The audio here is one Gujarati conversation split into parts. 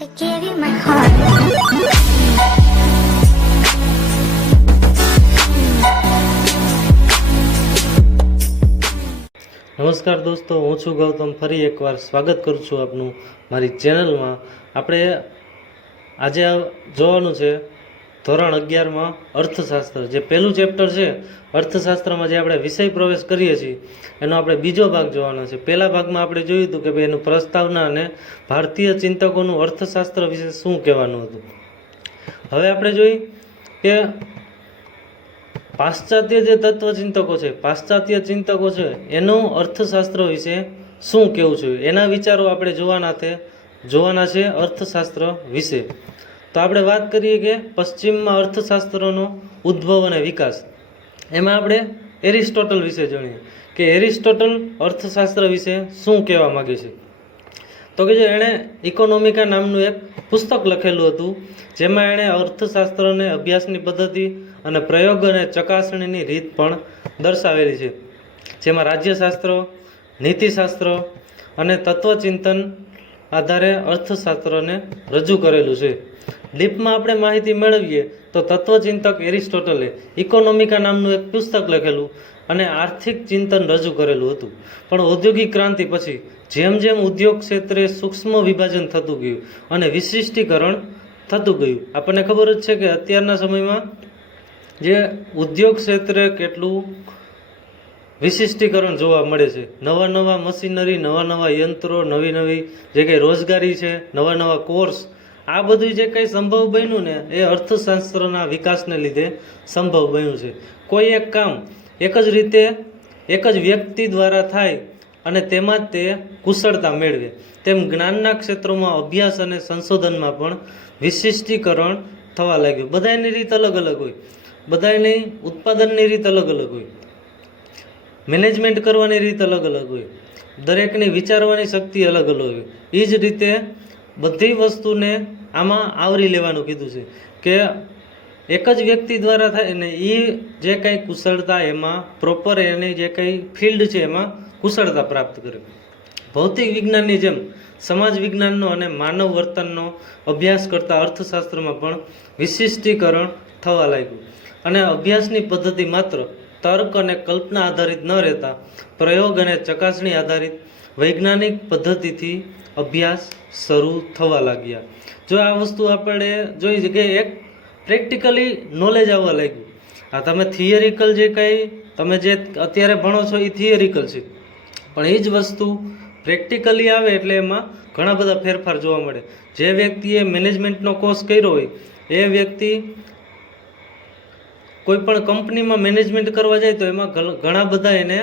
I gave you my heart. નમસ્કાર દોસ્તો, હું છું ગૌતમ. ફરી એકવાર સ્વાગત કરું છું આપનું મારી ચેનલમાં. આપણે આજે જોવાનું છે ધોરણ 11માં અર્થશાસ્ત્ર, જે પહેલું ચેપ્ટર છે અર્થશાસ્ત્રમાં, જે આપણે વિષય પ્રવેશ કરીએ છીએ એનો આપણે બીજો ભાગ જોવાનો છે. પહેલા ભાગમાં આપણે જોયું હતું કે ભાઈ એનું પ્રસ્તાવના અને ભારતીય ચિંતકોનું અર્થશાસ્ત્ર વિશે શું કહેવાનું હતું. હવે આપણે જોઈ કે પાશ્ચાત્ય જે તત્વચિંતકો છે, પાશ્ચાત્ય ચિંતકો છે, એનું અર્થશાસ્ત્ર વિશે શું કહેવું છે, એના વિચારો આપણે જોવાના છે અર્થશાસ્ત્ર વિશે. તો આપણે વાત કરીએ કે પશ્ચિમમાં અર્થશાસ્ત્રનો ઉદ્ભવ અને વિકાસ. એમાં આપણે એરિસ્ટોટલ વિશે જાણીએ કે એરિસ્ટોટલ અર્થશાસ્ત્ર વિશે શું કહેવા માગે છે. તો કે એણે ઇકોનોમિકા નામનું એક પુસ્તક લખેલું હતું, જેમાં એણે અર્થશાસ્ત્રને અભ્યાસની પદ્ધતિ અને પ્રયોગ અને ચકાસણીની રીત પણ દર્શાવેલી છે, જેમાં રાજ્યશાસ્ત્ર, નીતિશાસ્ત્ર અને તત્વચિંતન આધારે અર્થશાસ્ત્રને રજૂ કરેલું છે. ડીપમાં આપણે માહિતી મેળવીએ તો તત્વચિંતક એરિસ્ટોટલે ઇકોનોમિકા નામનું એક પુસ્તક લખેલું અને આર્થિક ચિંતન રજૂ કરેલું હતું. પણ ઔદ્યોગિક ક્રાંતિ પછી જેમ જેમ ઉદ્યોગ ક્ષેત્રે સૂક્ષ્મ વિભાજન થતું ગયું અને વિશિષ્ટીકરણ થતું ગયું, આપણને ખબર જ છે કે અત્યારના સમયમાં જે ઉદ્યોગ ક્ષેત્રે કેટલું વિશિષ્ટીકરણ જોવા મળે છે. નવા નવા મશીનરી, નવા નવા યંત્રો, નવી નવી જે કંઈ રોજગારી છે, નવા નવા કોર્સ, આ બધું જે કંઈ સંભવ બન્યું ને એ અર્થશાસ્ત્રના વિકાસને લીધે સંભવ બન્યું છે. કોઈ એક કામ એક જ રીતે એક જ વ્યક્તિ દ્વારા થાય અને તેમાં જ તે કુશળતા મેળવે, તેમ જ્ઞાનના ક્ષેત્રોમાં અભ્યાસ અને સંશોધનમાં પણ વિશિષ્ટીકરણ થવા લાગ્યું. બધાની રીત અલગ અલગ હોય, બધાની ઉત્પાદનની રીત અલગ અલગ હોય, મેનેજમેન્ટ કરવાની રીત અલગ અલગ હોય, દરેકની વિચારવાની શક્તિ અલગ અલગ હોય. એ જ રીતે બધી વસ્તુને આમાં આવરી લેવાનું કીધું છે કે એક જ વ્યક્તિ દ્વારા થાય ને એ જે કંઈ કુશળતા એમાં પ્રોપર એની જે કંઈ ફિલ્ડ છે એમાં કુશળતા પ્રાપ્ત કરે. ભૌતિક વિજ્ઞાનની જેમ સમાજ વિજ્ઞાનનો અને માનવ વર્તનનો અભ્યાસ કરતા અર્થશાસ્ત્રમાં પણ વિશિષ્ટીકરણ થવા લાગ્યું અને અભ્યાસની પદ્ધતિ માત્ર તર્ક અને કલ્પના આધારિત ન રહેતા પ્રયોગ અને ચકાસણી આધારિત વૈજ્ઞાનિક પદ્ધતિથી અભ્યાસ શરૂ થવા લાગ્યા. જો આ વસ્તુ આપણે જોઈ કે એક પ્રેક્ટિકલી નોલેજ આવવા લાગ્યું. આ તમે થિયરિકલ જે કંઈ તમે જે અત્યારે ભણો છો એ થિયરિકલ છે, પણ એ જ વસ્તુ પ્રેક્ટિકલી આવે એટલે એમાં ઘણા બધા ફેરફાર જોવા મળે. જે વ્યક્તિએ મેનેજમેન્ટનો કોર્સ કર્યો હોય એ વ્યક્તિ કોઈ પણ કંપનીમાં મેનેજમેન્ટ કરવા જાય તો એમાં ઘણા બધા એને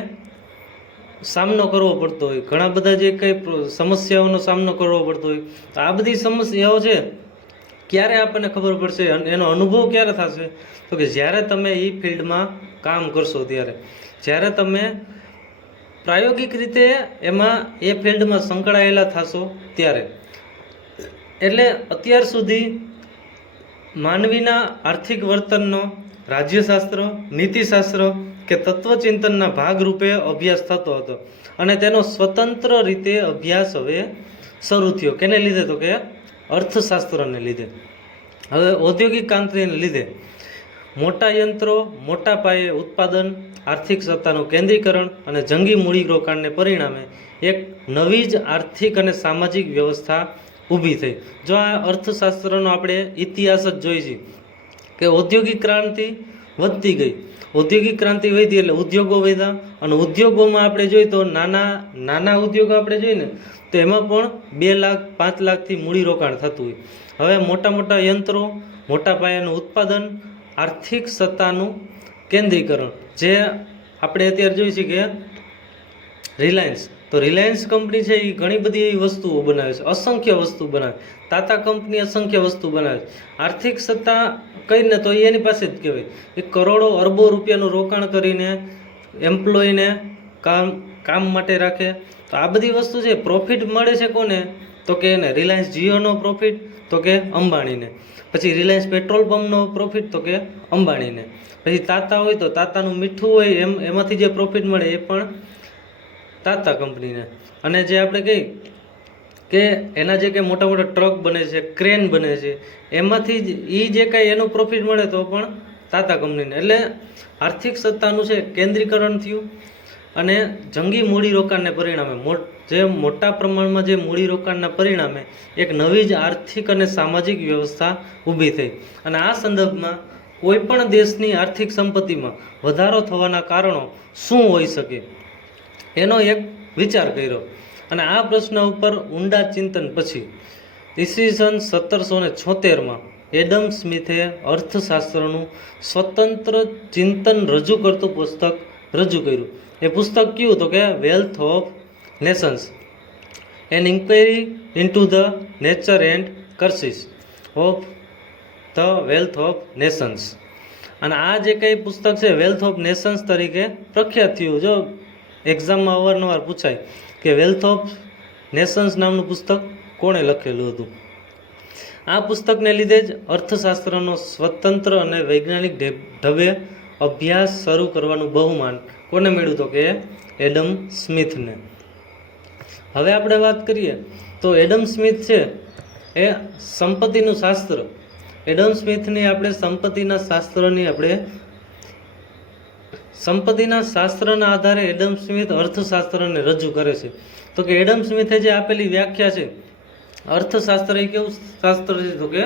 સામનો કરવો પડતો હોય, ઘણા બધા જે કંઈ સમસ્યાઓનો સામનો કરવો પડતો હોય. તો આ બધી સમસ્યાઓ છે ક્યારે આપણને ખબર પડશે, એનો અનુભવ ક્યારે થશે, તો કે જ્યારે તમે એ ફિલ્ડમાં કામ કરશો ત્યારે, જ્યારે તમે પ્રાયોગિક રીતે એમાં એ ફિલ્ડમાં સંકળાયેલા થશો ત્યારે. એટલે અત્યાર સુધી માનવીના આર્થિક વર્તનનો રાજ્યશાસ્ત્ર, નીતિશાસ્ત્ર કે તત્વચિંતનના ભાગરૂપે અભ્યાસ થતો હતો અને તેનો સ્વતંત્ર રીતે અભ્યાસ હવે શરૂ થયો. કેને લીધે, તો કે અર્થશાસ્ત્રને લીધે. હવે ઔદ્યોગિક ક્રાંતિને લીધે મોટા યંત્રો, મોટા પાયે ઉત્પાદન, આર્થિક સત્તાનું કેન્દ્રીકરણ અને જંગી મૂડીરોકાણને પરિણામે એક નવી જ આર્થિક અને સામાજિક વ્યવસ્થા ઊભી થઈ. જો આ અર્થશાસ્ત્રનો આપણે ઇતિહાસ જ જોઈ છીએ કે ઔદ્યોગિક ક્રાંતિ વધતી ગઈ, ઔદ્યોગિક ક્રાંતિ વધી એટલે ઉદ્યોગો વધ્યા અને ઉદ્યોગોમાં આપણે જોઈએ તો નાના ઉદ્યોગો આપણે જોઈએ ને તો એમાં પણ 2 લાખ 5 લાખથી મૂડીરોકાણ થતું હોય. હવે મોટા મોટા યંત્રો, મોટા પાયાનું ઉત્પાદન, આર્થિક સત્તાનું કેન્દ્રીકરણ, જે આપણે અત્યારે જોઈએ છીએ કે રિલાયન્સ, તો રિલાયન્સ કંપની છે એ ઘણી બધી એવી વસ્તુઓ બનાવે છે, અસંખ્ય વસ્તુ બનાવે. ટાટા કંપની અસંખ્ય વસ્તુ બનાવે છે. આર્થિક સત્તા કહીને તો એની પાસે જ કહેવાય. એ કરોડો અરબો રૂપિયાનું રોકાણ કરીને એમ્પ્લોયને કામ માટે રાખે. તો આ બધી વસ્તુ છે. પ્રોફિટ મળે છે કોને, તો કે એને રિલાયન્સ જીઓનો પ્રોફિટ, તો કે અંબાણીને. પછી રિલાયન્સ પેટ્રોલ પંપનો પ્રોફિટ, તો કે અંબાણીને. પછી તાતા હોય તો તાતાનું મીઠું હોય એમાંથી જે પ્રોફિટ મળે એ પણ ટાટા કંપનીને. અને જે આપણે કહી કે એના જે કંઈ મોટા મોટા ટ્રક બને છે, ક્રેન બને છે, એમાંથી જ એ જે કાંઈ એનું પ્રોફિટ મળે તો પણ ટાટા કંપનીને. એટલે આર્થિક સત્તાનું છે કેન્દ્રીકરણ થયું અને જંગી મૂડીરોકાણને પરિણામે જે મોટા પ્રમાણમાં જે મૂડીરોકાણના પરિણામે એક નવી જ આર્થિક અને સામાજિક વ્યવસ્થા ઊભી થઈ. અને આ સંદર્ભમાં કોઈ પણ દેશની આર્થિક સંપત્તિમાં વધારો થવાના કારણો શું હોઈ શકે એનો એક વિચાર કર્યો. અને આ પ્રશ્ન ઉપર ઊંડા ચિંતન પછી ઈસવીસન 1776માં એડમ સ્મિથે અર્થશાસ્ત્રનું સ્વતંત્ર ચિંતન રજૂ કરતું પુસ્તક રજૂ કર્યું. એ પુસ્તક કયું તો કે wealth of nations, an inquiry into the nature and causes of the wealth of nations. અને આ જે કંઈ પુસ્તક છે વેલ્થ ઓફ નેશન્સ તરીકે પ્રખ્યાત થયું. જો એક્ઝામમાં અવારનવાર પૂછાય કે વેલ્થ ઓફ નેશન્સ નામનું પુસ્તક કોણે લખેલું હતું. આ પુસ્તકને લીધે જ અર્થશાસ્ત્રનો સ્વતંત્ર અને વૈજ્ઞાનિક ઢબે અભ્યાસ શરૂ કરવાનું બહુમાન કોને મળ્યું તો કે એડમ સ્મિથને. હવે આપણે વાત કરીએ તો એડમ સ્મિથ છે એ સંપત્તિનું શાસ્ત્ર, એડમ સ્મિથની આપણે સંપત્તિના શાસ્ત્રના આધારે એડમ સ્મિથ અર્થશાસ્ત્રને રજૂ કરે છે. તો કે એડમ સ્મિથે જે આપેલી વ્યાખ્યા છે, અર્થશાસ્ત્ર એ કેવું શાસ્ત્ર છે તો કે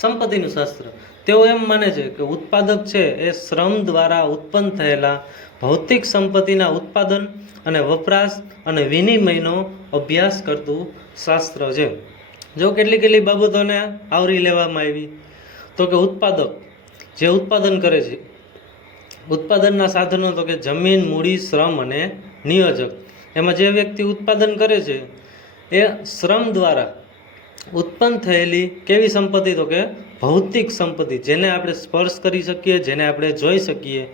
સંપત્તિનું શાસ્ત્ર. તેઓ એમ માને છે કે ઉત્પાદક છે એ શ્રમ દ્વારા ઉત્પન્ન થયેલા ભૌતિક સંપત્તિના ઉત્પાદન અને વપરાશ અને વિનિમયનો અભ્યાસ કરતું શાસ્ત્ર છે. જો કેટલી બાબતોને આવરી લેવામાં આવી તો કે ઉત્પાદક જે ઉત્પાદન કરે છે, ઉત્પાદનના સાધનો તો કે જમીન, મૂડી, શ્રમ અને નિયોજક. એમાં જે વ્યક્તિ ઉત્પાદન કરે છે એ શ્રમ દ્વારા ઉત્પન્ન થયેલી કેવી સંપત્તિ તો કે ભૌતિક સંપત્તિ, જેને આપણે સ્પર્શ કરી શકીએ, જેને આપણે જોઈ શકીએ,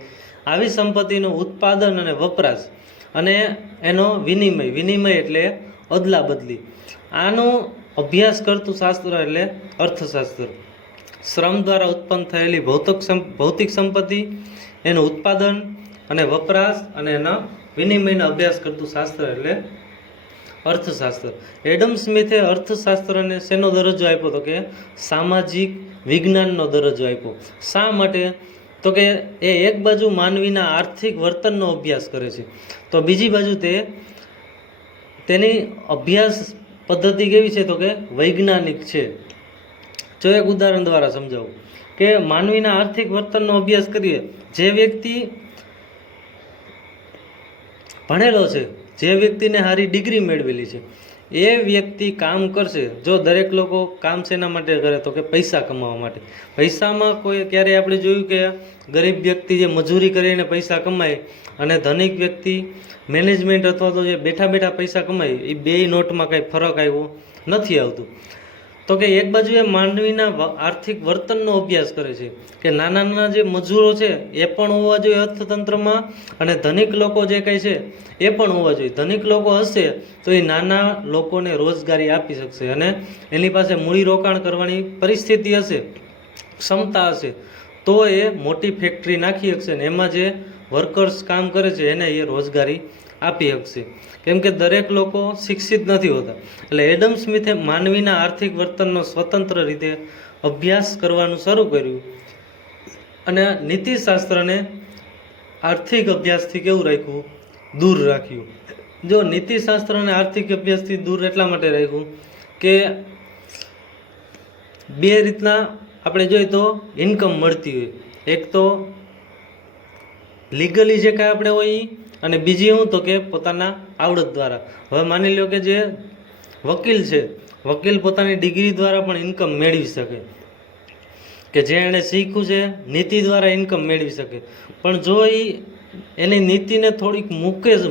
આવી સંપત્તિનું ઉત્પાદન અને વપરાશ અને એનો વિનિમય એટલે અદલા બદલી, આનો અભ્યાસ કરતું શાસ્ત્ર એટલે અર્થશાસ્ત્ર. શ્રમ દ્વારા ઉત્પન્ન થયેલી ભૌતિક સંપત્તિ, એનું ઉત્પાદન અને વપરાશ અને એના વિનિમયનો અભ્યાસ કરતું શાસ્ત્ર એટલે અર્થશાસ્ત્ર. એડમ સ્મિથે અર્થશાસ્ત્રને શેનો દરજ્જો આપ્યો તો કે સામાજિક વિજ્ઞાનનો દરજ્જો આપ્યો. શા માટે તો કે એ એક બાજુ માનવીના આર્થિક વર્તનનો અભ્યાસ કરે છે, તો બીજી બાજુ તેની અભ્યાસ પદ્ધતિ કેવી છે તો કે વૈજ્ઞાનિક છે. જો એક ઉદાહરણ દ્વારા સમજાવું કે માનવીના આર્થિક વર્તનનો અભ્યાસ કરીએ, જે વ્યક્તિ ભણેલો છે, જે વ્યક્તિને સારી ડિગ્રી મેળવેલી છે, એ વ્યક્તિ કામ કરશે. જો દરેક લોકો કામ શેના માટે કરે તો કે પૈસા કમાવા માટે. પૈસામાં કોઈ ક્યારેય આપણે જોયું કે ગરીબ વ્યક્તિ જે મજૂરી કરીને પૈસા કમાય અને ધનિક વ્યક્તિ મેનેજમેન્ટ અથવા તો જે બેઠા પૈસા કમાય, એ બેય નોટમાં કાંઈ ફરક આવ્યો નથી આવતું. તો કે એક બાજુ એ માનવીના આર્થિક વર્તનનો અભ્યાસ કરે છે કે નાના જે મજૂરો છે એ પણ હોવા જોઈએ અર્થતંત્રમાં, અને ધનિક લોકો જે કંઈ છે એ પણ હોવા જોઈએ. ધનિક લોકો હશે તો એ નાના લોકોને રોજગારી આપી શકશે અને એની પાસે મૂડી રોકાણ કરવાની પરિસ્થિતિ હશે, ક્ષમતા હશે, તો એ મોટી ફેક્ટરી નાખી શકશે ને એમાં જે વર્કર્સ કામ કરે છે એને એ રોજગારી આપી શકશે. કેમ કે દરેક લોકો શિક્ષિત નથી હોતા. એટલે એડમ સ્મિથે માનવીના આર્થિક વર્તનનો સ્વતંત્ર રીતે અભ્યાસ કરવાનું શરૂ કર્યું અને નીતિશાસ્ત્રને આર્થિક અભ્યાસથી કેવું રાખ્યું, દૂર રાખ્યું. જો નીતિશાસ્ત્ર અને આર્થિક અભ્યાસથી દૂર એટલા માટે રાખ્યું કે બે રીતના આપણે જોઈએ તો ઇન્કમ મળતી હોય. એક તો લીગલી જે કાંઈ આપણે હોય અને બીજી શું તો કે પોતાના આવડત દ્વારા. હવે માની લો કે જે વકીલ છે, વકીલ પોતાની ડિગ્રી દ્વારા પણ ઇન્કમ મેળવી શકે, કે જે એણે શીખ્યું છે નીતિ દ્વારા ઇન્કમ મેળવી શકે. પણ જો એની નીતિને થોડીક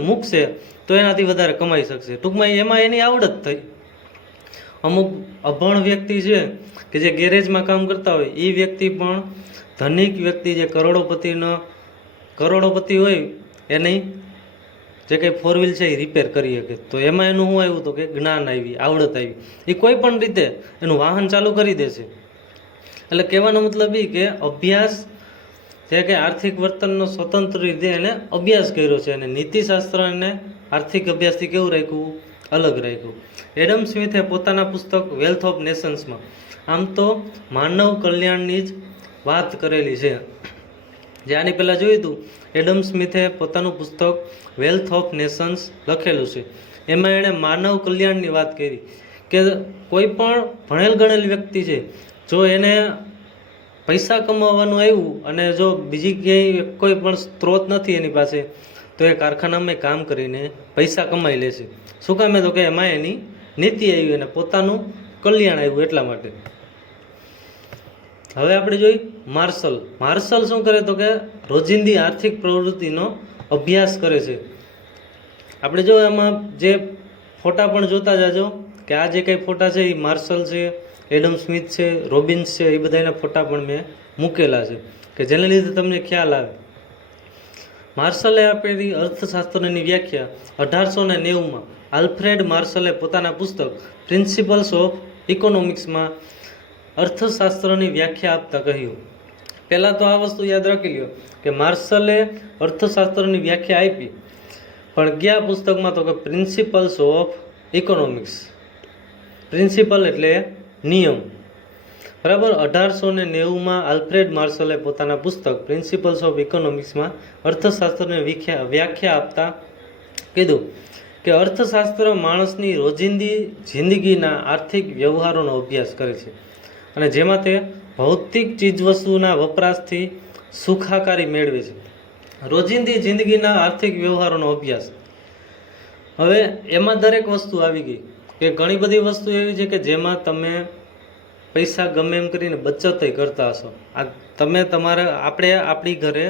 મૂકશે તો એનાથી વધારે કમાઈ શકશે. ટૂંકમાં એમાં એની આવડત થઈ. અમુક અભણ વ્યક્તિ છે કે જે ગેરેજમાં કામ કરતા હોય, એ વ્યક્તિ પણ ધનિક વ્યક્તિ જે કરોડોપતિ હોય એની જે કંઈ ફોર વ્હીલ છે એ રિપેર કરી શકે. તો એમાં એનું શું આવ્યું તો કે જ્ઞાન આવી, આવડત આવી, એ કોઈ પણ રીતે એનું વાહન ચાલુ કરી દેશે. એટલે કહેવાનો મતલબ એ કે અભ્યાસ જે કે આર્થિક વર્તનનો સ્વતંત્ર રીતે એને અભ્યાસ કર્યો છે અને નીતિશાસ્ત્ર અને આર્થિક અભ્યાસથી કેવું રાખ્યું, અલગ રાખ્યું. એડમ સ્મિથે પોતાના પુસ્તક વેલ્થ ઓફ નેશન્સમાં આમ તો માનવ કલ્યાણની જ વાત કરેલી છે. જે આની પહેલાં જોયું હતું, એડમ સ્મિથે પોતાનું પુસ્તક વેલ્થ ઓફ નેશન્સ લખેલું છે. એમાં એણે માનવ કલ્યાણની વાત કરી કે કોઈ પણ ભણેલ ગણેલ વ્યક્તિ છે, જો એને પૈસા કમાવાનું આવ્યું અને જો બીજી ક્યાંય કોઈ પણ સ્ત્રોત નથી એની પાસે, તો એ કારખાનામાં કામ કરીને પૈસા કમાઈ લે છે. શું કામે? તો કે એમાં એની નીતિ આવી અને પોતાનું કલ્યાણ આવ્યું એટલા માટે. હવે આપણે જોઈ માર્શલ. માર્શલ શું કરે? તો કે રોજિંદી આર્થિક પ્રવૃત્તિનો અભ્યાસ કરે છે. આપણે જો એમાં જે ફોટા પણ જોતા જાજો કે આ જે કંઈ ફોટા છે એ માર્શલ છે, એડમ સ્મિથ છે, રોબિન્સ છે, એ બધાના ફોટા પણ મેં મૂકેલા છે કે જેને લીધે તમને ખ્યાલ આવે. માર્શલે આપેલી અર્થશાસ્ત્રની વ્યાખ્યા 1890માં આલ્ફ્રેડ માર્શલે પોતાના પુસ્તક પ્રિન્સિપલ્સ ઓફ ઇકોનોમિક્સમાં અર્થશાસ્ત્રની વ્યાખ્યા આપતા કહ્યું. પહેલાં તો આ વસ્તુ યાદ રાખી લ્યો કે માર્શલે અર્થશાસ્ત્રની વ્યાખ્યા આપી, પણ કયા પુસ્તકમાં? તો કે પ્રિન્સિપલ્સ ઓફ ઇકોનોમિક્સ. પ્રિન્સિપલ એટલે નિયમ, બરાબર. 1890માં આલ્ફ્રેડ માર્શલે પોતાના પુસ્તક પ્રિન્સિપલ્સ ઓફ ઇકોનોમિક્સમાં અર્થશાસ્ત્રની વ્યાખ્યા આપતા કીધું કે અર્થશાસ્ત્ર માણસની રોજિંદી જિંદગીના આર્થિક વ્યવહારોનો અભ્યાસ કરે છે અને જેમાં તે ભૌતિક ચીજવસ્તુના વપરાશથી સુખાકારી મેળવે છે. રોજિંદી જિંદગીના આર્થિક વ્યવહારોનો અભ્યાસ. હવે એમાં દરેક વસ્તુ આવી ગઈ કે ઘણી બધી વસ્તુ એવી છે કે જેમાં તમે પૈસા ગમે એમ કરીને બચત કરતા હશો. આ તમે આપણે આપણી ઘરે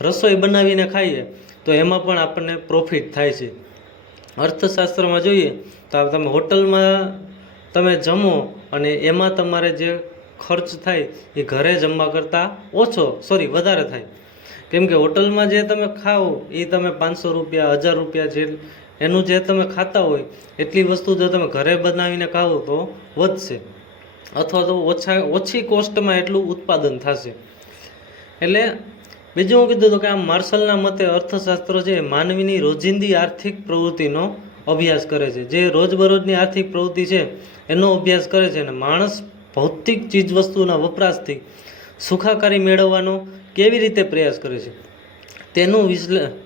રસોઈ બનાવીને ખાઈએ તો એમાં પણ આપણને પ્રોફિટ થાય છે. અર્થશાસ્ત્રમાં જોઈએ તો તમે હોટલમાં તમે જમો અને એમાં તમારે જે ખર્ચ થાય એ ઘરે જમવા કરતાં વધારે થાય. કેમ કે હોટલમાં જે તમે ખાઓ એ તમે 500 રૂપિયા 1000 રૂપિયા જે એનું જે તમે ખાતા હોય એટલી વસ્તુ જો તમે ઘરે બનાવીને ખાઓ તો વધશે, અથવા તો ઓછી કોસ્ટમાં એટલું ઉત્પાદન થશે. એટલે બીજું હું કીધું હતું કે આ માર્શલના મતે અર્થશાસ્ત્ર છે માનવીની રોજિંદી આર્થિક પ્રવૃત્તિનો અભ્યાસ કરે છે. જે રોજબરોજની આર્થિક પ્રવૃત્તિ છે એનો અભ્યાસ કરે છે અને માણસ ભૌતિક ચીજવસ્તુના વપરાશથી સુખાકારી મેળવવાનો કેવી રીતે પ્રયાસ કરે છે તેનું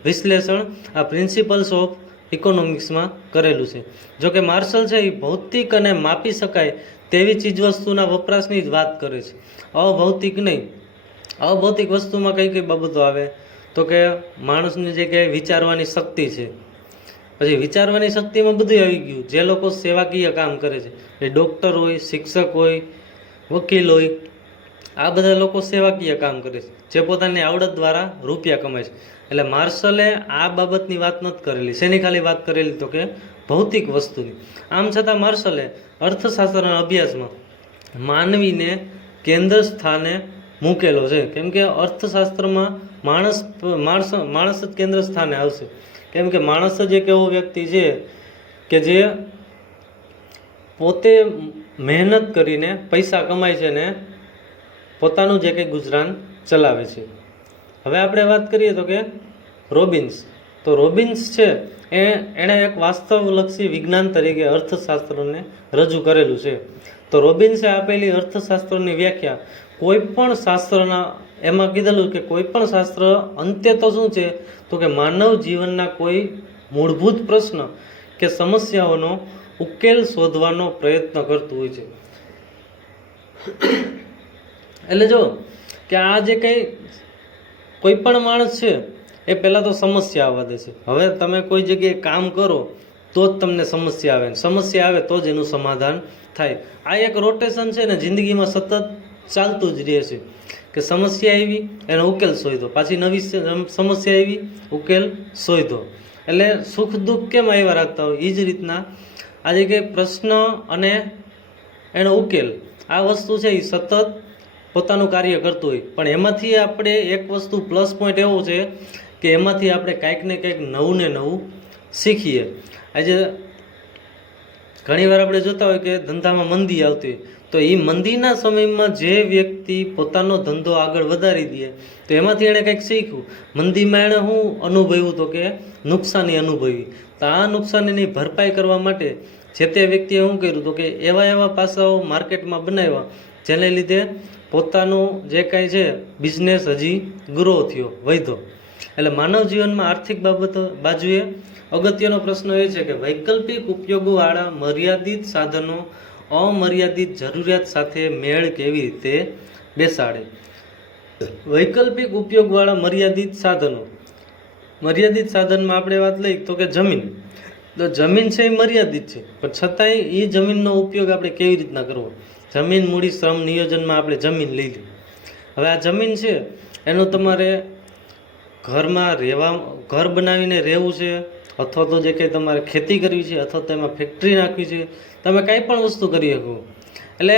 વિશ્લેષણ આ પ્રિન્સિપલ્સ ઓફ ઇકોનોમિક્સમાં કરેલું છે. જો કે માર્શલ છે એ ભૌતિક અને માપી શકાય તેવી ચીજવસ્તુના વપરાશની જ વાત કરે છે, અભૌતિક નહીં. અભૌતિક વસ્તુમાં કઈ કઈ બાબતો આવે? તો કે માણસની જે કે વિચારવાની શક્તિ છે. પછી વિચારવાની શક્તિમાં બધું આવી ગયું. જે લોકો સેવાકીય કામ કરે છે, એ ડૉક્ટર હોય, શિક્ષક હોય, વકીલ હોય, આ બધા લોકો સેવાકીય કામ કરે છે જે પોતાની આવડત દ્વારા રૂપિયા કમાય છે. એટલે માર્શલે આ બાબતની વાત નથી કરેલી. શેની ખાલી વાત કરેલી? તો કે ભૌતિક વસ્તુની. આમ છતાં માર્શલે અર્થશાસ્ત્રના અભ્યાસમાં માનવીને કેન્દ્ર સ્થાને મૂકેલો છે. કેમ કે અર્થશાસ્ત્રમાં માણસ જ કેન્દ્ર સ્થાને આવશે. કેમ કે માણસ જ એક એવો વ્યક્તિ છે કે જે પોતે મહેનત કરીને પૈસા કમાય છે ને પોતાનું જે કંઈ ગુજરાન ચલાવે છે. હવે આપણે વાત કરીએ તો કે રોબિન્સ. તો રોબિન્સ છે એણે એક વાસ્તવલક્ષી વિજ્ઞાન તરીકે અર્થશાસ્ત્રને રજૂ કરેલું છે. તો રોબિન્સે આપેલી અર્થશાસ્ત્રની વ્યાખ્યા કોઈ પણ શાસ્ત્રના એમાં કીધેલું કે કોઈ પણ શાસ્ત્ર અંતે તો શું છે? તો કે માનવ જીવનના કોઈ મૂળભૂત પ્રશ્ન કે સમસ્યાઓનો ઉકેલ શોધવાનો પ્રયત્ન કરતું હોય છે. એટલે જો કે આ જે કંઈ કોઈ પણ માણસ છે એ પહેલાં તો સમસ્યા આવવા દે છે. હવે તમે કોઈ જગ્યાએ કામ કરો તો જ તમને સમસ્યા આવે, સમસ્યા આવે તો જ એનું સમાધાન થાય. આ એક રોટેશન છે ને જિંદગીમાં સતત ચાલતું જ રહે છે કે સમસ્યા આવી એનો ઉકેલ શોધો, પાછી નવી સમસ્યા આવી ઉકેલ શોધો. એટલે સુખ દુઃખ કેમ આવ્યા રાખતા હોય એ જ રીતના આજે કંઈ પ્રશ્ન અને એનો ઉકેલ આ વસ્તુ છે એ સતત પોતાનું કાર્ય કરતું હોય. પણ એમાંથી આપણે એક વસ્તુ પ્લસ પોઈન્ટ એવો છે કે એમાંથી આપણે કાંઈક ને કંઈક નવું ને નવું શીખીએ. આજે ઘણીવાર આપણે જોતા હોય કે ધંધામાં મંદી આવતી હોય તો એ મંદીના સમયમાં જે વ્યક્તિ પોતાનો ધંધો આગળ વધારી દે તો એમાંથી એણે કંઈક શીખ્યું. મંદીમાં એણે શું અનુભવ્યું તો કે નુકસાની અનુભવી. તો આ નુકસાનીની ભરપાઈ કરવા માટે જે તે વ્યક્તિએ શું કર્યું તો કે એવા પાસાઓ માર્કેટમાં બનાવ્યા જેને લીધે પોતાનું જે કાંઈ છે બિઝનેસ હજી ગ્રો થયો, વધ્યો. એટલે માનવ જીવનમાં આર્થિક બાજુએ અગત્યનો પ્રશ્ન એ છે કે વૈકલ્પિક ઉપયોગવાળા મર્યાદિત સાધનો અમર્યાદિત જરૂરિયાત સાથે મેળ કેવી રીતે બેસાડે. વૈકલ્પિક ઉપયોગવાળા મર્યાદિત સાધનો. મર્યાદિત સાધનમાં આપણે વાત લઈ તો કે જમીન. તો જમીન છે એ મર્યાદિત છે, પણ છતાંય એ જમીનનો ઉપયોગ આપણે કેવી રીતના કરવો. જમીન મૂડી શ્રમ નિયોજનમાં આપણે જમીન લઈ લઈએ. હવે આ જમીન છે એનું તમારે ઘરમાં ઘર બનાવીને રહેવું છે, અથવા તો જે કંઈ તમારે ખેતી કરવી છે, અથવા તો એમાં ફેક્ટરી નાખવી છે, તમે કાંઈ પણ વસ્તુ કરી શકો. એટલે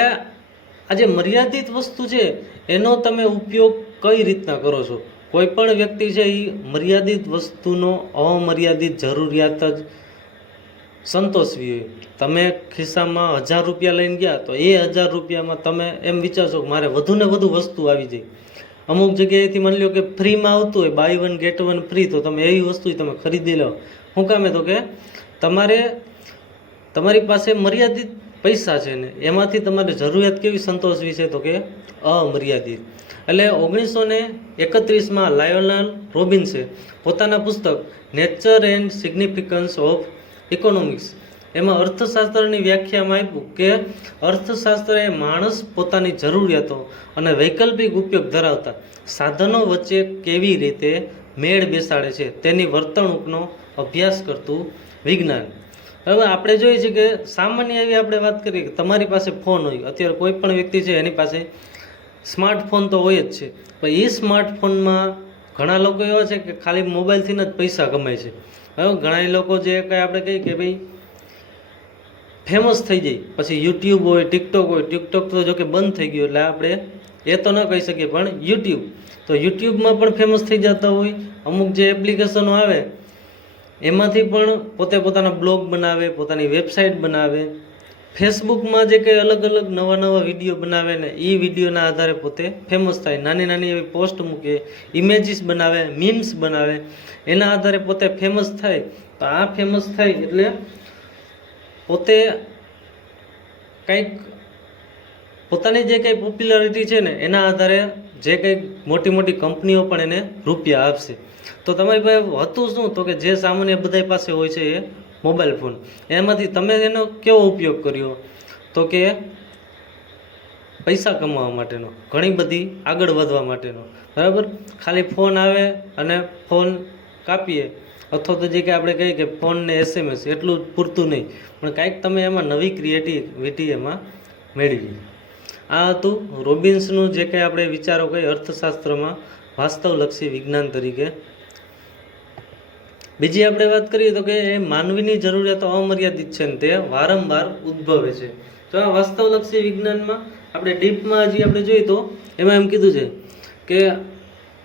આ જે મર્યાદિત વસ્તુ છે એનો તમે ઉપયોગ કઈ રીતના કરો છો. કોઈ પણ વ્યક્તિ છે એ મર્યાદિત વસ્તુનો અમર્યાદિત જરૂરિયાત જ સંતોષવી હોય. તમે ખિસ્સામાં 1000 રૂપિયા લઈને ગયા તો એ 1000 રૂપિયામાં તમે એમ વિચારશો કે મારે વધુને વધુ વસ્તુ આવી જાય. અમુક જગ્યાએથી માની લો કે ફ્રીમાં આવતું હોય, buy one get one free, તો તમે એવી વસ્તુ તમે ખરીદી લો. શું કામે તો કે તમારી પાસે મર્યાદિત પૈસા છે ને એમાંથી તમારે જરૂરિયાત કેવી સંતોષવી છે તો કે અમર્યાદિત. એટલે 1931માં લાયોનલ રોબિન્સે પોતાના પુસ્તક nature and significance of economics એમાં અર્થશાસ્ત્રની વ્યાખ્યામાં આપ્યું કે અર્થશાસ્ત્ર એ માણસ પોતાની જરૂરિયાતો અને વૈકલ્પિક ઉપયોગ ધરાવતા સાધનો વચ્ચે કેવી રીતે મેળ બેસાડે છે તેની વર્તણૂકનો અભ્યાસ કરતું વિજ્ઞાન. હવે આપણે જોઈએ છીએ કે સામાન્ય એવી આપણે વાત કરીએ કે તમારી પાસે ફોન હોય. અત્યારે કોઈ પણ વ્યક્તિ છે એની પાસે સ્માર્ટફોન તો હોય જ છે, પણ એ સ્માર્ટફોનમાં ઘણા લોકો એવા છે કે ખાલી મોબાઈલથી જ પૈસા કમાય છે. હવે ઘણા લોકો જે કાંઈ આપણે કહીએ કે ભાઈ ફેમસ થઈ જાય, પછી યુટ્યુબ હોય, ટિકટોક હોય. ટિકટોક તો જો કે બંધ થઈ ગયું, એટલે આપણે એ તો ન કહી શકીએ, પણ યુટ્યુબમાં પણ ફેમસ થઈ જતા હોય. અમુક જે એપ્લિકેશનો આવે એમાંથી પણ પોતાના બ્લોગ બનાવે, પોતાની વેબસાઇટ બનાવે. ફેસબુકમાં જે કંઈ અલગ નવા વિડીયો બનાવે ને એ વિડીયોના આધારે પોતે ફેમસ થાય. નાની એવી પોસ્ટ મૂકે, ઇમેજીસ બનાવે, મીમ્સ બનાવે, એના આધારે પોતે ફેમસ થાય. તો આ ફેમસ થાય એટલે પોતે કંઈક પોતાની જે કંઈ પોપ્યુલારિટી છે ને એના આધારે જે કંઈક મોટી કંપનીઓ પણ એને રૂપિયા આપશે. તો તમારી પાસે હતું શું તો કે જે સામાન્ય બધા પાસે હોય છે એ મોબાઈલ ફોન. એમાંથી તમે એનો કેવો ઉપયોગ કર્યો તો કે પૈસા કમાવા માટેનો, ઘણી બધી આગળ વધવા માટેનો. બરાબર, ખાલી ફોન આવે અને ફોન કાપીએ, અથવા તો જે કે આપણે કહીએ કે ફોન ને SMS એટલું પૂરતું નહીં, પણ કાંઈક તમે એમાં નવી ક્રિએટિવિટી એમાં મેળવી. આ હતું રોબિન્સનું જે કંઈ આપણે વિચારો કહી અર્થશાસ્ત્રમાં વાસ્તવલક્ષી વિજ્ઞાન તરીકે. બીજી આપણે વાત કરીએ તો કે એ માનવીની જરૂરિયાતો અમર્યાદિત છે ને તે વારંવાર ઉદ્ભવે છે. તો આ વાસ્તવલક્ષી વિજ્ઞાનમાં આપણે ડીપમાં હજી આપણે જોઈએ તો એમાં એમ કીધું છે કે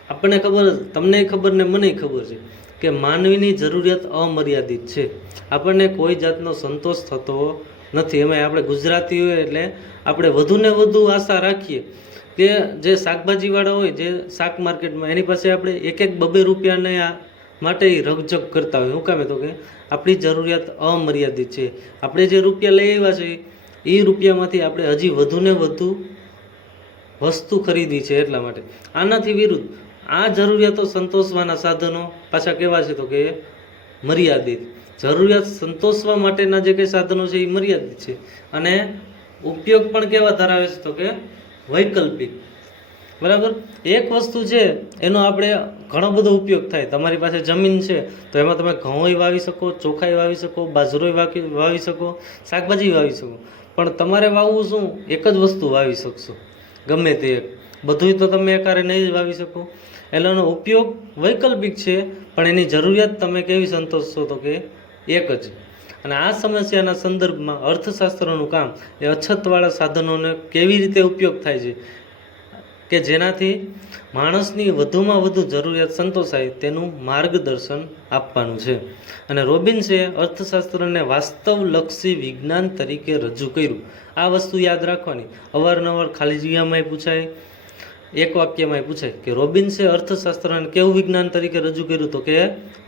આપણને ખબર, તમને ખબર ને મને ખબર છે કે માનવીની જરૂરિયાત અમર્યાદિત છે. આપણને કોઈ જાતનો સંતોષ થતો નથી. એમાં આપણે ગુજરાતી હોય એટલે આપણે વધુને વધુ આશા રાખીએ કે જે શાકભાજીવાળા હોય, જે શાક માર્કેટમાં, એની પાસે આપણે 1-2 રૂપિયાને માટે રકઝક કરતા હોય. શું કામે તો કે આપણી જરૂરિયાત અમર્યાદિત છે. આપણે જે રૂપિયા લઈ આવ્યા છે એ રૂપિયામાંથી આપણે હજી વધુને વધુ વસ્તુ ખરીદવી છે, એટલા માટે. આનાથી વિરુદ્ધ આ જરૂરિયાતો સંતોષવાના સાધનો પાછા કેવા છે તો કે મર્યાદિત. જરૂરિયાત સંતોષવા માટેના જે કંઈ સાધનો છે એ મર્યાદિત છે, અને ઉપયોગ પણ કેવા ધરાવે છે તો કે વૈકલ્પિક. બરાબર, એક વસ્તુ છે એનો આપણે ઘણો બધો ઉપયોગ થાય. તમારી પાસે જમીન છે તો એમાં તમે ઘઉં વાવી શકો, ચોખાઈ વાવી શકો, બાજરો વાવી શકો, શાકભાજી વાવી શકો. પણ તમારે વાવવું શું, એક જ વસ્તુ વાવી શકશો, ગમે તે એક. બધુંય તો તમે એકારે નહીં જ વાવી શકો. એટલે એનો ઉપયોગ વૈકલ્પિક છે, પણ એની જરૂરિયાત તમે કેવી સંતોષશો તો કે એક જ. અને આ સમસ્યાના સંદર્ભમાં અર્થશાસ્ત્રનું કામ એ અછતવાળા સાધનોને કેવી રીતે ઉપયોગ થાય છે કે જેનાથી માણસની વધુમાં વધુ જરૂરિયાત સંતોષાય તેનું માર્ગદર્શન આપવાનું છે. અને રોબિન્સે અર્થશાસ્ત્રને વાસ્તવલક્ષી વિજ્ઞાન તરીકે રજૂ કર્યું. આ વસ્તુ યાદ રાખવાની. અવારનવાર ખાલી જગ્યામાંય પૂછાય, એક વાક્યમાં પૂછાય કે રોબિન્સે અર્થશાસ્ત્રને કેવું વિજ્ઞાન તરીકે રજૂ કર્યું, તો કે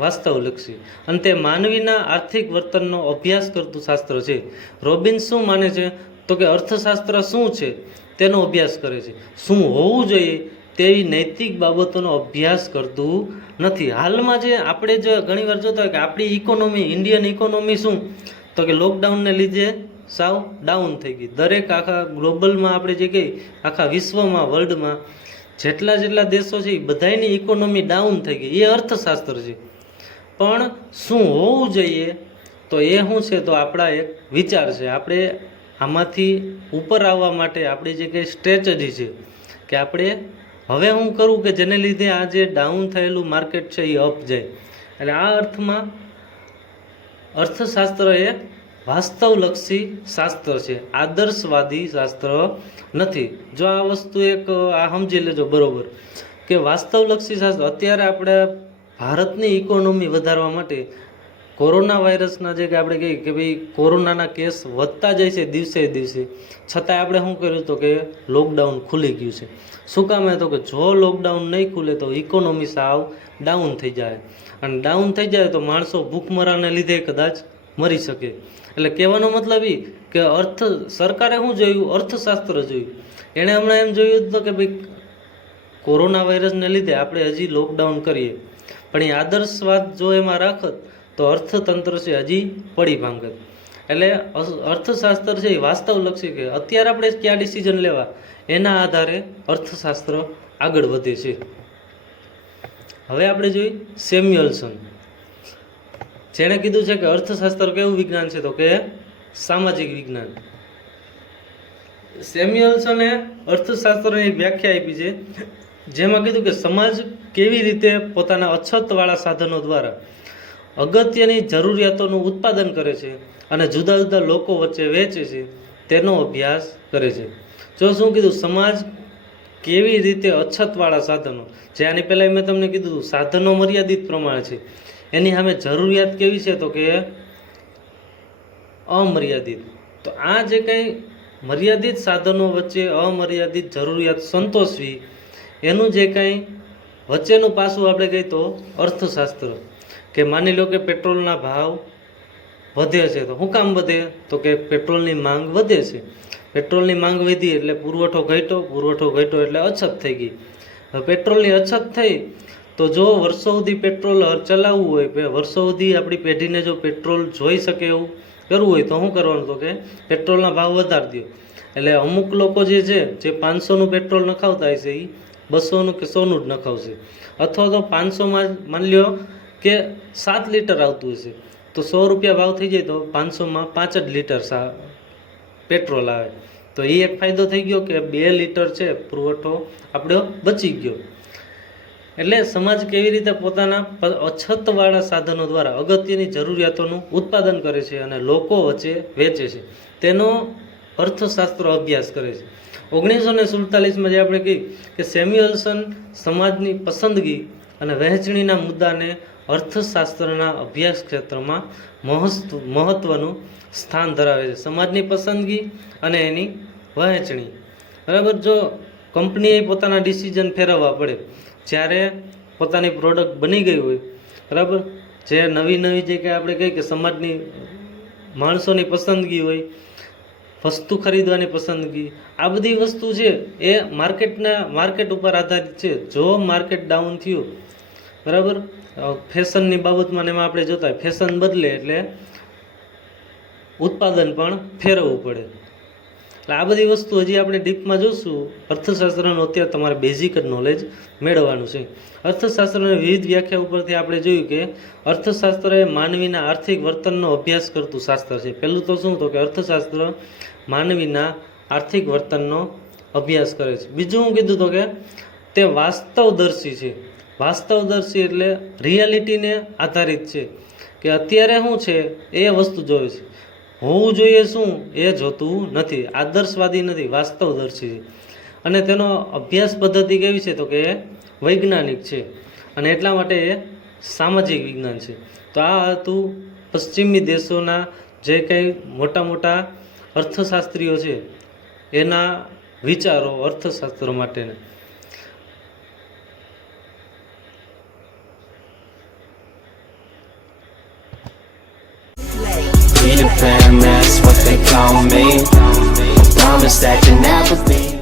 વાસ્તવલક્ષી. અને તે માનવીના આર્થિક વર્તનનો અભ્યાસ કરતું શાસ્ત્ર છે. રોબિન્સ શું માને છે, તો કે અર્થશાસ્ત્ર શું છે તેનો અભ્યાસ કરે છે. શું હોવું જોઈએ તેવી નૈતિક બાબતોનો અભ્યાસ કરતું નથી. હાલમાં જે આપણે જે ઘણીવાર જોતા હોય કે આપણી ઇકોનોમી, ઇન્ડિયન ઇકોનોમી શું, તો કે લોકડાઉનને લીધે સાવ ડાઉન થઈ ગઈ. દરેક આખા ગ્લોબલમાં આપણે જે કહીએ, આખા વિશ્વમાં, વર્લ્ડમાં જેટલા દેશો છે એ બધાની ઇકોનોમી ડાઉન થઈ ગઈ. એ અર્થશાસ્ત્ર છે. પણ શું હોવું જોઈએ, તો એ શું છે, તો આપણા એક વિચાર છે. આપણે આમાંથી ઉપર આવવા માટે આપણી જે કંઈ સ્ટ્રેટેજી છે કે આપણે હવે શું કરવું કે જેને લીધે આ જે ડાઉન થયેલું માર્કેટ છે એ અપ જાય. એટલે આ અર્થમાં અર્થશાસ્ત્ર એ વાસ્તવલક્ષી શાસ્ત્ર છે, આદર્શવાદી શાસ્ત્ર નથી. જો આ વસ્તુ એક આ સમજી લેજો બરોબર કે વાસ્તવલક્ષી શાસ્ત્ર, અત્યારે આપણે ભારતની ઇકોનોમી વધારવા માટે કોરોના વાયરસના જે કે આપણે કહીએ કે ભાઈ કોરોનાના કેસ વધતા જાય છે દિવસે દિવસે, છતાંય આપણે શું કર્યું તો કે લોકડાઉન ખુલી ગયું છે. શું કામ? તો કે જો લોકડાઉન નહીં ખુલે તો ઇકોનોમી સાવ ડાઉન થઈ જાય, અને ડાઉન થઈ જાય તો માણસો ભૂખમરાને લીધે કદાચ મરી શકે. એટલે કહેવાનો મતલબ એ કે સરકારે શું જોયું? અર્થશાસ્ત્ર જોયું. એણે હમણાં એમ જોયું હતું કે ભાઈ કોરોના વાયરસને લીધે આપણે હજી લોકડાઉન કરીએ, પણ એ આદર્શવાદ જો એમાં રાખત તો અર્થતંત્ર છે હજી પડી ભાંગત. એટલે અર્થશાસ્ત્ર છે એ વાસ્તવલક્ષી કે અત્યારે આપણે કયા ડિસિઝન લેવા એના આધારે અર્થશાસ્ત્ર આગળ વધે છે. હવે આપણે જોઈએ સેમ્યુઅલ્સન, જેણે કીધું છે કે અર્થશાસ્ત્ર કેવું વિજ્ઞાન છે, તો કે સામાજિક વિજ્ઞાન. સેમ્યુઅલ્સને અર્થશાસ્ત્રની એક વ્યાખ્યા આપી છે, જેમાં કીધું કે સમાજ કેવી રીતે પોતાના અછતવાળા સાધનો દ્વારા અગત્યની જરૂરિયાતોનું ઉત્પાદન કરે છે અને જુદા જુદા લોકો વચ્ચે વહેંચે છે તેનો અભ્યાસ કરે છે. જો શું કીધું? સમાજ કેવી રીતે અછતવાળા સાધનો, જે આની પહેલાં મેં તમને કીધું સાધનો મર્યાદિત પ્રમાણે છે, એની સામે જરૂરિયાત કેવી છે, તો કે અમર્યાદિત. તો આ જે કંઈ મર્યાદિત સાધનો વચ્ચે અમર્યાદિત જરૂરિયાત સંતોષવી, એનું જે કંઈ વચ્ચેનું પાસું આપણે કહીએ તો અર્થશાસ્ત્ર. કે માની લો કે પેટ્રોલના ભાવ વધે છે, તો શું કામ વધે? તો કે પેટ્રોલની માંગ વધે છે. પેટ્રોલની માંગ વધી એટલે પુરવઠો ઘટ્યો એટલે અછત થઈ ગઈ. હવે પેટ્રોલની અછત થઈ તો જો વર્ષો સુધી પેટ્રોલ ચલાવવું હોય, વર્ષો સુધી આપણી પેઢીને જો પેટ્રોલ જોઈ શકે એવું કરવું હોય તો શું કરવાનું? તો કે પેટ્રોલના ભાવ વધારી દો. એટલે અમુક લોકો જે છે જે 500નું પેટ્રોલ નખાવતા હશે એ 200નું કે 100નું જ નખાવશે. અથવા તો 500માં માની લો કે 7 લીટર આવતું હશે તો 100 રૂપિયા ભાવ થઈ જાય તો 500માં 5 જ લીટર પેટ્રોલ આવે. તો એ એક ફાયદો થઈ ગયો કે 2 લીટર છે પુરવઠો આપણો બચી ગયો. એટલે સમાજ કેવી રીતે પોતાના અછતવાળા સાધનો દ્વારા અગત્યની જરૂરિયાતોનું ઉત્પાદન કરે છે અને લોકો વચ્ચે વેચે છે તેનો અર્થશાસ્ત્ર અભ્યાસ કરે છે. 1947માં જે આપણે કહી કે સેમ્યુઅલ્સન સમાજની પસંદગી અને વહેંચણીના મુદ્દાને અર્થશાસ્ત્રના અભ્યાસ ક્ષેત્રમાં મહત્વનું સ્થાન ધરાવે છે. સમાજની પસંદગી અને એની વહેંચણી, બરાબર. જો કંપનીએ પોતાના ડિસિઝન ફેરવવા પડે, જ્યારે પોતાની પ્રોડક્ટ બની ગઈ હોય, બરાબર, જે નવી જે કે આપણે કહીએ કે સમાજની માણસોની પસંદગી હોય, વસ્તુ ખરીદવાની પસંદગી, આ બધી વસ્તુ છે એ માર્કેટ ઉપર આધારિત છે. જો માર્કેટ ડાઉન થયું, બરાબર, ફેશનની બાબતમાં એમાં આપણે જોતા હોય ફેશન બદલે એટલે ઉત્પાદન પણ ફેરવવું પડે. એટલે આ બધી વસ્તુ હજી આપણે ડીપમાં જોશું. અર્થશાસ્ત્રનું અત્યારે તમારે બેઝિક જ નોલેજ મેળવવાનું છે. અર્થશાસ્ત્રની વિવિધ વ્યાખ્યા ઉપરથી આપણે જોયું કે અર્થશાસ્ત્ર એ માનવીના આર્થિક વર્તનનો અભ્યાસ કરતું શાસ્ત્ર છે. પહેલું તો શું? તો કે અર્થશાસ્ત્ર માનવીના આર્થિક વર્તનનો અભ્યાસ કરે છે. બીજું હું કીધું તો કે તે વાસ્તવદર્શી છે. વાસ્તવદર્શી એટલે રિયાલિટીને આધારિત છે કે અત્યારે શું છે એ વસ્તુ જોવે છે. હોવું જોઈએ શું એ જોતું નથી. આદર્શવાદી નથી, વાસ્તવદર્શી છે. અને તેનો અભ્યાસ પદ્ધતિ કેવી છે તો કે એ વૈજ્ઞાનિક છે, અને એટલા માટે એ સામાજિક વિજ્ઞાન છે. તો આ હતું પશ્ચિમી દેશોના જે કંઈ મોટા મોટા અર્થશાસ્ત્રીઓ છે એના વિચારો અર્થશાસ્ત્ર માટેના. Peter Pan, that's what they call me. Promise that you'll never be